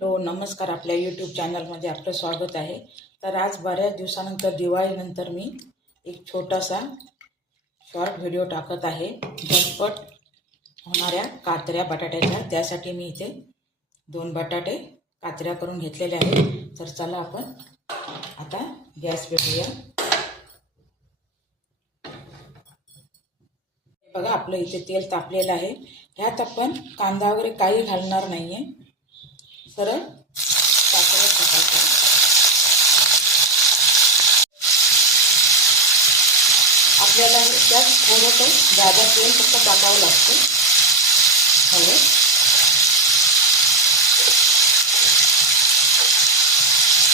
Hello नमस्कार. आपल्या YouTube चॅनलमध्ये आपलं स्वागत आहे. तर आज बऱ्याच दिवसानंतर दिवाळीनंतर मी एक छोटासा शॉर्ट व्हिडिओ टाकत आहे झटपट होणाऱ्या काचऱ्या बटाट्याच्या. त्यासाठी मी इथे 2 बटाटे काचऱ्या करून घेतलेले आहेत. तर चला आपण आता गॅस पेटवूया. बघा आपलं इथे तेल तापलेलं आहे. ह्यात आपण कांदा वगैरे काही घालणार नाही आहे. सरळ काचऱ्या टाकायच्या. आपल्याला त्यात थोडंसं जादा तेल फक्त टाकावं लागतं. हळद,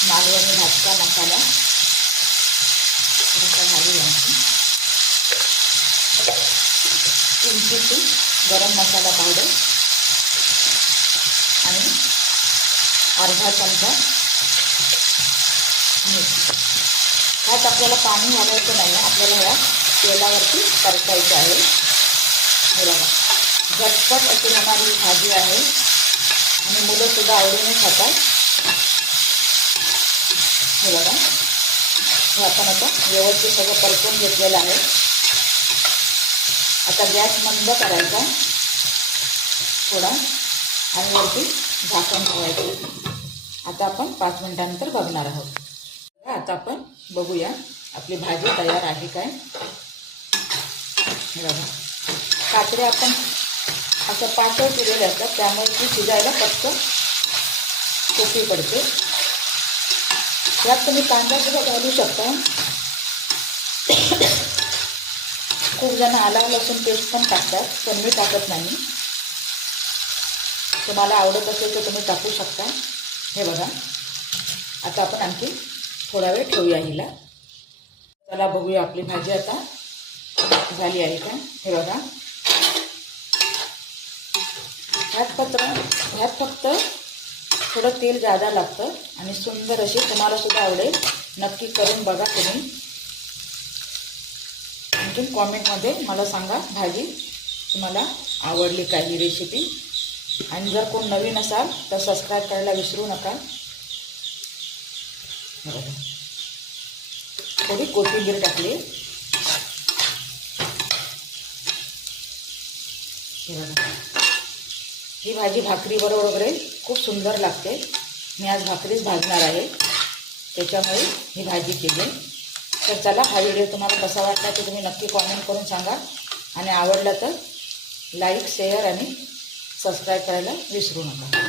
मालवणी भाजका मसाला थोडासा घालूया. किंचित गरम मसाला पावडर आणि अर्धा चमचा मीठ. ह्यात आपल्याला पाणी घालायचं नाही आहे. आपल्याला ह्या तेलावरती परतायचं आहे. हे बघा झटपट अशी होणारी भाजी आहे आणि मुलंसुद्धा आवडीने खातात. हे बघा हे आपण आता व्यवस्थित सगळं परतून घेतलेलं आहे. आता गॅस मंद करायचा थोडा आणि वरती झाकण ठेवायचं. आता आपण 5 मिनिटांनंतर बघणार आहोत. आता आपण बघूया आपली भाजी तयार आहे काय. हे बघा काचऱ्या आपण असं पातळ केलेले असतात, त्यामुळे ती शिजायला फक्त सोपी पडते. यात तुम्ही कांदा सुद्धा घालू शकता. खूप जण आलं लसूण पेस्ट पण टाकतात, पण मी टाकत नाही. तुम्हाला आवडत असेल तर तुम्ही टाकू शकता. हे बघा आता आपण आणखी थोडा वेळ ठेवूया हिला. चला बघूया आपली भाजी आता झाली आहे का. हे बघा ह्यात फक्त थोडं तेल जादा लागतं आणि सुंदर अशी तुम्हाला सुद्धा आवडेल. नक्की करून बघा तुम्ही. आणखीन कॉमेंटमध्ये मला सांगा भाजी तुम्हाला आवडली का ही रेसिपी. आणि जर कोण नवीन असाल तर सबस्क्राईब करायला विसरू नका. थोडी कोथिंबीर टाकली. ही भाजी भाकरीबरोबर वगैरे खूप सुंदर लागते. मी आज भाकरीच भाजणार आहे, त्याच्यामुळे ही भाजी केली. तर चला हा व्हिडिओ तुम्हाला कसा वाटला ते तुम्ही नक्की कॉमेंट करून सांगा. आणि आवडला तर लाईक शेअर आणि सबस्क्राईब करायला विसरू नका.